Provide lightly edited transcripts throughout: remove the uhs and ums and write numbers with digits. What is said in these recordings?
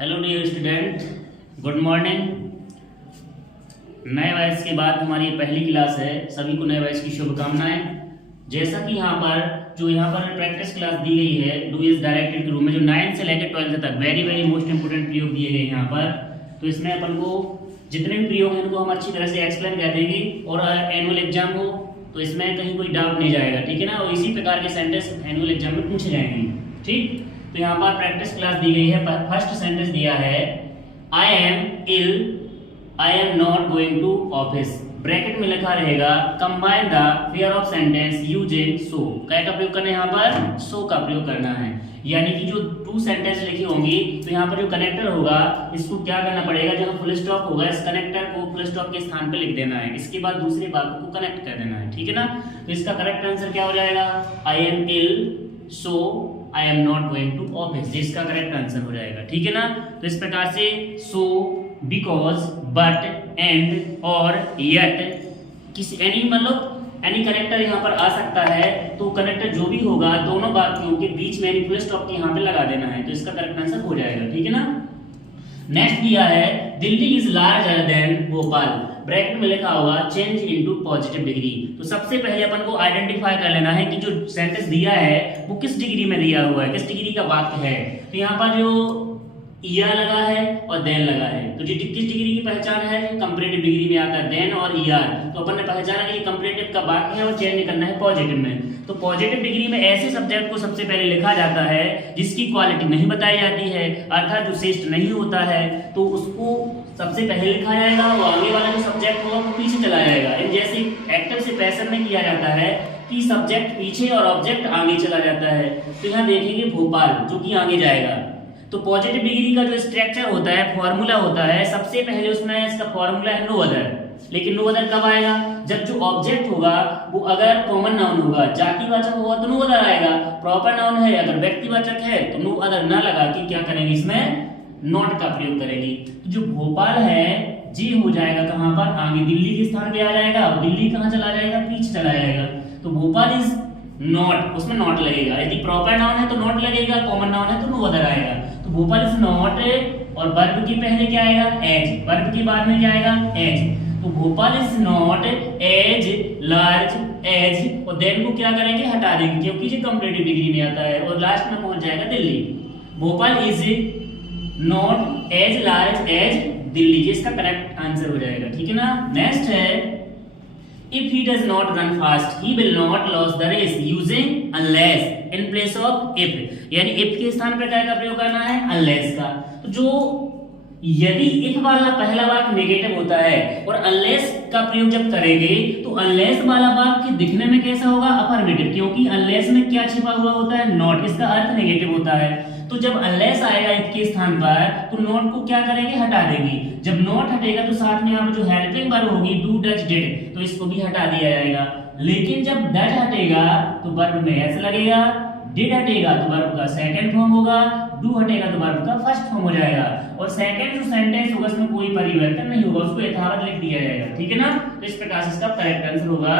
Hello dear student, good morning. नए वर्ष के बाद हमारी पहली क्लास है। सभी को नए वर्ष की शुभकामनाएं। जैसा कि यहाँ पर प्रैक्टिस क्लास दी गई है डू इज डायरेक्टेड के रूप में, जो 9 से लेकर 12 तक वेरी मोस्ट इंपोर्टेंट प्रयोग दिए गए यहाँ पर। तो इसमें अपन को जितने भी प्रयोग हैं उनको हम अच्छी तरह से एक्सप्लेन कर देंगे और एनुअल एग्जाम हो तो इसमें कहीं कोई डाउट नहीं जाएगा, ठीक है ना। और इसी प्रकार के सेंटेंस एनुअल एग्जाम में पूछे जाएंगे, ठीक। तो यहाँ पर प्रैक्टिस क्लास दी गई है। फर्स्ट सेंटेंस दिया है I am ill, I am not going to office. Bracket में लिखा रहेगा combine the pair of sentence using so. क्या का प्रयोग करना है? यहाँ पर सो का प्रयोग करना है। यानी कि जो टू सेंटेंस लिखी होंगी तो यहाँ पर जो कनेक्टर होगा इसको क्या करना पड़ेगा, जहाँ फुल स्टॉप होगा इस कनेक्टर को फुल स्टॉप के स्थान पर लिख देना है। इसके बाद दूसरे वाक्य को कनेक्ट कर देना है, ठीक है ना। तो इसका करेक्ट आंसर क्या हो जाएगा? I am ill so I am not going to office, जिसका करेक्ट आंसर हो जाएगा, ठीक है ना। तो इस प्रकार से सो, बिकॉज, बट, एंड और येट किसी एनी मतलब एनी कनेक्टर यहाँ पर आ सकता है। तो कनेक्टर जो भी होगा दोनों वाक्यों के बीच में एनी फुल स्टॉप के यहाँ पे लगा देना है, तो इसका करेक्ट आंसर हो जाएगा, ठीक है ना। नेक्स्ट दिया है Delhi is larger than Bhopal. Bracket में लिखा होगा चेंज इनटू पॉजिटिव डिग्री। तो सबसे पहले अपन को आइडेंटिफाई कर लेना है कि जो सेंटेंस दिया है वो किस डिग्री में दिया हुआ है, किस डिग्री का वाक्य है। तो यहाँ पर जो ईयर लगा है और देन लगा है, तो जो किस डिग्री की पहचान है, कंपैरेटिव डिग्री में आता है देन और ईयर। तो अपन ने पहचाना कि कंपैरेटिव का वाक्य है और चेंज करना है पॉजिटिव में। तो पॉजिटिव डिग्री में ऐसे सब्जेक्ट को सबसे पहले लिखा जाता है जिसकी क्वालिटी नहीं बताई जाती है, अर्थात जो श्रेष्ठ नहीं होता है तो उसको सबसे पहले लिखा जाएगा और आगे वाला जो सब्जेक्ट होगा वो पीछे चला जाएगा। जैसे एक्टिव से पैसिव में किया जाता है कि सब्जेक्ट पीछे और ऑब्जेक्ट आगे चला जाता है। तो यहाँ देखेंगे भोपाल जो कि आगे जाएगा। तो पॉजिटिव डिग्री का जो स्ट्रक्चर होता है, फॉर्मूला होता है, सबसे पहले उसमें इसका फॉर्मूला है नो अदर। लेकिन नो अदर कब आएगा? जब जो ऑब्जेक्ट होगा वो अगर कॉमन नाउन होगा, जातिवाचक होगा तो नो अदर आएगा। प्रॉपर नाउन है अगर व्यक्तिवाचक है तो नो अदर ना लगा के क्या करेंगे, इसमें नॉट का प्रयोग करेंगे। तो जो भोपाल है जी हो जाएगा कहां पर? आगे दिल्ली के स्थान पे आ जाएगा। और दिल्ली कहां चला जाएगा? पीछे चला जाएगा। तो भोपाल इज नॉट, उसमें नॉट लगेगा। यदि प्रॉपर नाउन है तो नॉट लगेगा, कॉमन नाउन है तो नो अदर आएगा। तो भोपाल इज नॉट और वर्ब के पहले क्या आएगा? एज। वर्ब के बाद में क्या आएगा? एज। तो Bhopal is not as large as, और देन को क्या करेंगे? हटा देंगे क्योंकि ये कंपैरेटिव डिग्री में आता है। और लास्ट में पहुंच जाएगा Delhi. Bhopal is not as large as Delhi, इसका करेक्ट आंसर हो जाएगा, ठीक है ना। नेक्स्ट है if he does not run fast he will not lose the race using unless in place of if। यानी if के स्थान पर क्या का प्रयोग करना है? unless का। तो जो यदि if वाला पहला वाक्य नेगेटिव होता है और unless का प्रयोग जब करेंगे तो unless वाला वाक्य दिखने में कैसा होगा? अफर्मेटिव, क्योंकि unless में क्या छिपा हुआ होता है? नॉट। इसका अर्थ नेगेटिव होता है। तो जब unless आएगा if के स्थान पर तो नॉट को क्या करेंगे? हटा देंगे। जब नॉट हटेगा तो साथ में यहाँ पर जो हेल्पिंग वर्ब होगी डू डज डिड, तो इसको भी हटा दिया जाएगा। लेकिन जब डज हटेगा तो वर्ब में एस लगेगा, डिड हटेगा तो वर्ब का सेकंड फॉर्म होगा, डू हटेगा तो वर्ब का फर्स्ट फॉर्म हो जाएगा। और सेकंड जो सेंटेंस होगा उसमें कोई परिवर्तन नहीं होगा, उसको यथावत लिख दिया जाएगा, ठीक है ना। तो इस प्रकार से इसका करेक्ट आंसर होगा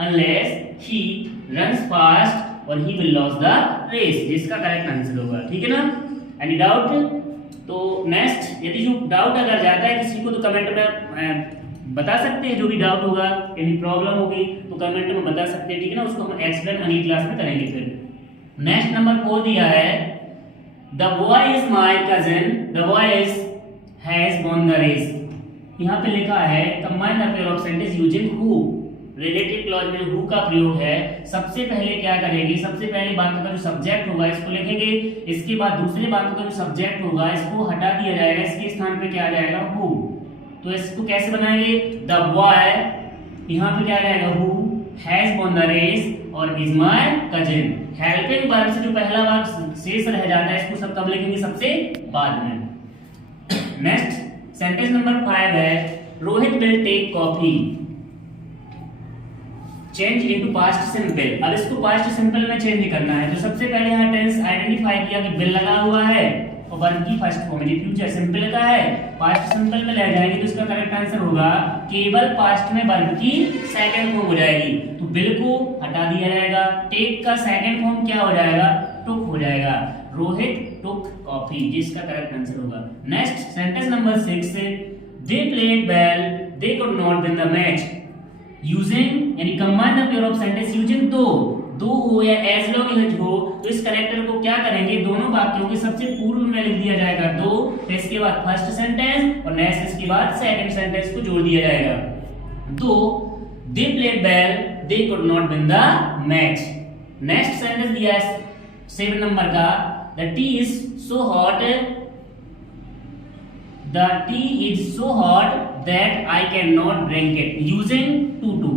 अनलेस ही रन्स फास्ट और he will lose the race, जिसका करेक्ट आंसर होगा, ठीक है ना। Any doubt? तो नेक्स्ट, यदि जो डाउट अगर जाता है किसी को तो कमेंट में बता सकते हैं। जो भी डाउट होगा, यदि प्रॉब्लम होगी तो कमेंट में बता सकते हैं, ठीक है ना। उसको हम एक्सप्लेन अगली क्लास में करेंगे फिर। नेक्स्ट नंबर 4 दिया है the boy is my cousin the boy is has won the race. यहाँ पे लिखा है combine the pair of sentence using who. Relative clause में हु का प्रयोग है। सबसे पहले क्या करेंगे? सबसे पहले वाक्य का जो सब्जेक्ट होगा इसको लिखेंगे। इसके बाद दूसरे वाक्य का जो सब्जेक्ट होगा इसको हटा दिया जाएगा, इसके स्थान पे क्या आ जाएगा? हु। तो इसको कैसे बनाएंगे? द बॉय, यहाँ पे क्या आ जाएगा? Who has won the race और is my cousin. Helping verb से जो पहला वाक्य शेष रह जाता है इसको सब कब लिखेंगे? सबसे बाद में। नेक्स्ट सेंटेंस नंबर 5 है Rohit will take coffee. Change into past simple. अब इसको पास्ट सिंपल में चेंज करना है। तो सबसे पहले यहाँ टेंस आइडेंटिफाई किया कि विल लगा हुआ है और वर्ब की फर्स्ट फॉर्म है। फ्यूचर सिंपल का है, पास्ट सिंपल में ले जाएंगे तो इसका करेक्ट आंसर होगा केवल पास्ट में वर्ब की सेकंड फॉर्म हो जाएगी। तो विल को हटा दिया जाएगा, टेक का सेकंड फॉर्म क्या हो जाएगा? टुक हो जाएगा। रोहित टुक कॉफी, जिसका करेक्ट आंसर होगा। Next sentence number 6, they played well, they could not win the match. Using यानी combine the pair of sentence using दो हो या एज लॉन्ग एज हो, तो इस कनेक्टर को क्या करेंगे, दोनों वाक्यों के सबसे पूर्व में लिख दिया जाएगा दो, फिर इसके बाद फर्स्ट सेंटेंस और नेक्स्ट इसके बाद सेकंड सेंटेंस को जोड़ दिया जाएगा। Though they played well, they could not win the match. Next sentence दिया है 7 नंबर का, the tea is so hot, the tea is so hot that I can not drink it, using too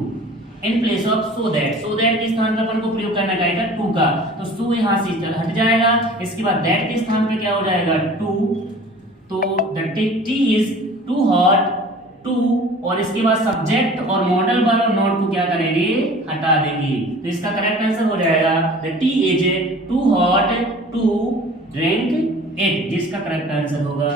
in place of so that के स्थान पर अपन को प्रयोग करना पड़ेगा टू का, तो सो यहां से हट जाएगा, इसके बाद दैट के स्थान पे क्या हो जाएगा टू, तो the tea is too hot to, और इसके बाद सब्जेक्ट और मॉडल वर्ब और नॉट को क्या करेंगे, हटा देंगे, तो इसका करेक्ट आंसर हो जाएगा the tea is too hot to drink it, जिसका करेक्ट आंसर होगा।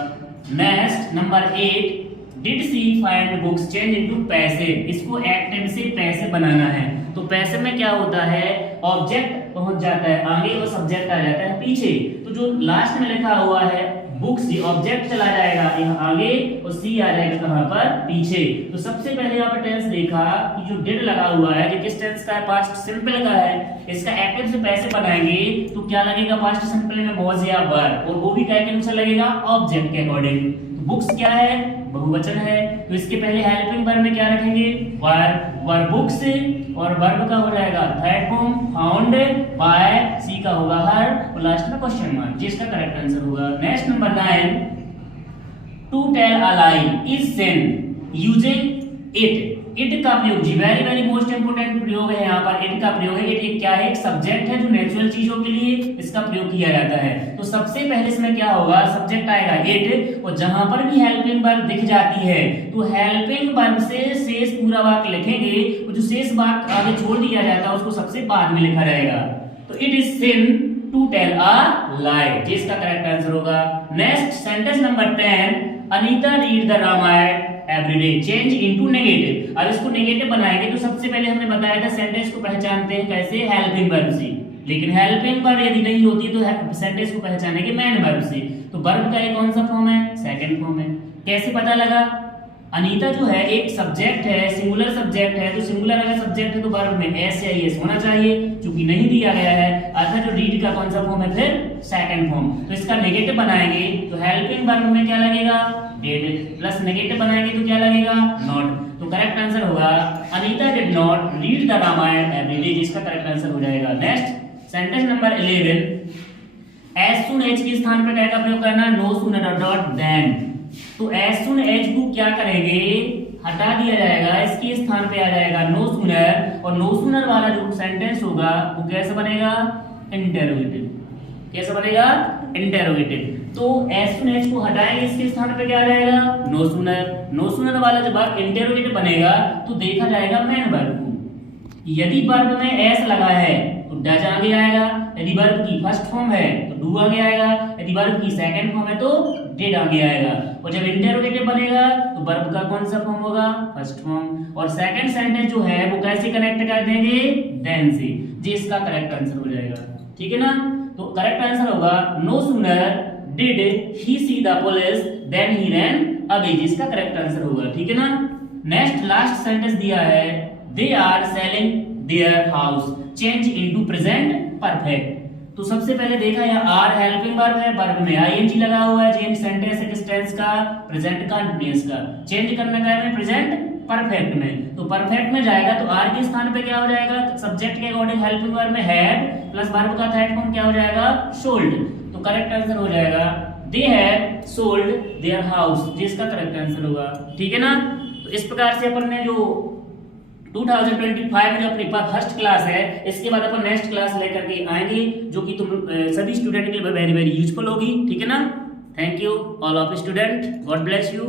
Next number 8, did she find books change into passive, इसको एक्टिव से पैसे बनाना है, तो पैसे में क्या होता है, ऑब्जेक्ट पहुंच जाता है आगे और सब्जेक्ट आ जाता है पीछे, तो जो लास्ट में लिखा हुआ है बुक्स, ये ऑब्जेक्ट चला जाएगा यहाँ आगे और सी आ जाएगा कहां पर, पीछे। तो सबसे पहले यहाँ पर टेंस देखा कि जो डिड लगा हुआ है ये किस टेंस का है, पास्ट सिंपल का है, इसका एक्टिव से पैसे बनाएंगे तो क्या लगेगा, पास्ट सिंपल में वॉज या वर, और वो भी क्या के अनुसार लगेगा, ऑब्जेक्ट के अकॉर्डिंग। बुक्स क्या है, बहुवचन है, तो इसके पहले हेल्पिंग वर्ब में क्या रखेंगे, वर बुक्स, और वर्ब का हो जाएगा third form found by, C का होगा हर, और लास्ट में क्वेश्चन मार्क, जिसका करेक्ट आंसर होगा। Next number 9, to tell a lie is sin using it का प्रयोग जी वेरी मोस्ट इंपोर्टेंट प्रयोग है यहाँ पर, इट का प्रयोग है। इट क्या है, एक सब्जेक्ट है जो नेचुरल चीजों के लिए इसका प्रयोग किया जाता है, तो सबसे पहले इसमें क्या होगा, सब्जेक्ट आएगा इट, और जहां पर भी हेल्पिंग वर्ब दिख जाती है तो हेल्पिंग वर्ब से शेष पूरा वाक्य लिखेंगे, और जो शेष वाक्य आगे छोड़ दिया जाता है उसको सबसे बाद में लिखा जाएगा, तो it is sin to tell a lie, जिसका करेक्ट आंसर होगा। Next sentence number 10, Anita read the Ramayana everyday change into negative. अब इसको नेगेटिव बनाएंगे तो सबसे पहले हमने बताया था सेंटेंस को पहचानते हैं कैसे, हेल्पिंग वर्ब से, लेकिन हेल्पिंग वर्ब यदि नहीं होती तो सेंटेंस को पहचानेंगे मेन वर्ब से, तो वर्ब का कौन सा फॉर्म है, सेकंड फॉर्म है। कैसे पता लगा, अनीता जो है एक सब्जेक्ट है, सिंगुलर सब्जेक्ट है, तो सिंगुलर अगर सब्जेक्ट है तो वर्ब में एस या एस होना चाहिए, क्योंकि नहीं दिया गया है। अर्थात जो रीड का कौन सा फॉर्म है, फिर सेकंड फॉर्म, तो इसका नेगेटिव बनाएंगे तो हेल्पिंग वर्ब में क्या लगेगा, डिड, प्लस नेगेटिव बनाएंगे तो क्या लगेगा, नॉट, तो करेक्ट आंसर होगा Anita did not read the Ramayana everyday, जिसका करेक्ट आंसर हो जाएगा। Next sentence number 11, as soon as के स्थान पर क्या का प्रयोग करना, नो सूनर डॉट देन, तो एज सून एज को क्या करेंगे, हटा दिया जाएगा, इसके स्थान पे आ जाएगा नो सूनर, और नो सूनर वाला जो सेंटेंस होगा वो कैसे बनेगा, इंटेरोगेटिव, कैसे बनेगा, इंटेरोगेटिव, तो एज सून एज को हटाएंगे, इसके स्थान पे क्या आ जाएगा, नो सूनर वाला जब आप इंटेरोगेटिव बनेगा तो देखा जाएगा मेन वर्ब को, यदि वर्ब में एस लगा है तो डज आगे आएगा, यदि वर्ब की फर्स्ट फॉर्म है तो डू आगे आएगा, यदि वर्ब की सेकंड फॉर्म है तो डिड आगे आएगा, और जब इंटेरोगेटिव बनेगा तो वर्ब का कौन सा फॉर्म होगा, फर्स्ट फॉर्म, और सेकंड सेंटेंस जो है वो कैसे कनेक्ट कर देंगे, देन से, जी इसका करेक्ट आंसर हो जाएगा, ठीक है ना। तो करेक्ट आंसर होगा no sooner did he see the police then he ran away, जिसका करेक्ट आंसर होगा, ठीक है ना। नेक्स्ट लास्ट सेंटेंस दिया है, they are selling their house change into present perfect, तो सबसे पहले देखा यह आर हेल्पिंग वर्ब है, वर्ब में आईएनजी लगा हुआ है, चेंज सेंटेंस है किस टेंस का, प्रेजेंट कंटीन्यूअस का, चेंज करने का है प्रेजेंट परफेक्ट में, तो परफेक्ट में जाएगा तो आर के स्थान पे क्या हो जाएगा, सब्जेक्ट के अकॉर्डिंग हेल्पिंग वर्ब में हैड, प्लस वर्ब का थर्ड फॉर्म क्या हो जाएगा, सोल्ड, तो करेक्ट आंसर हो जाएगा they have sold their house, जिसका करेक्ट आंसर होगा, ठीक है ना। तो इस प्रकार से अपन ने जो 2025 में जो अपनी फर्स्ट क्लास है, इसके बाद अपन नेक्स्ट क्लास लेकर के आएंगे जो कि तुम सभी स्टूडेंट के लिए वेरी यूजफुल होगी, ठीक है ना। Thank you all of student, God bless you.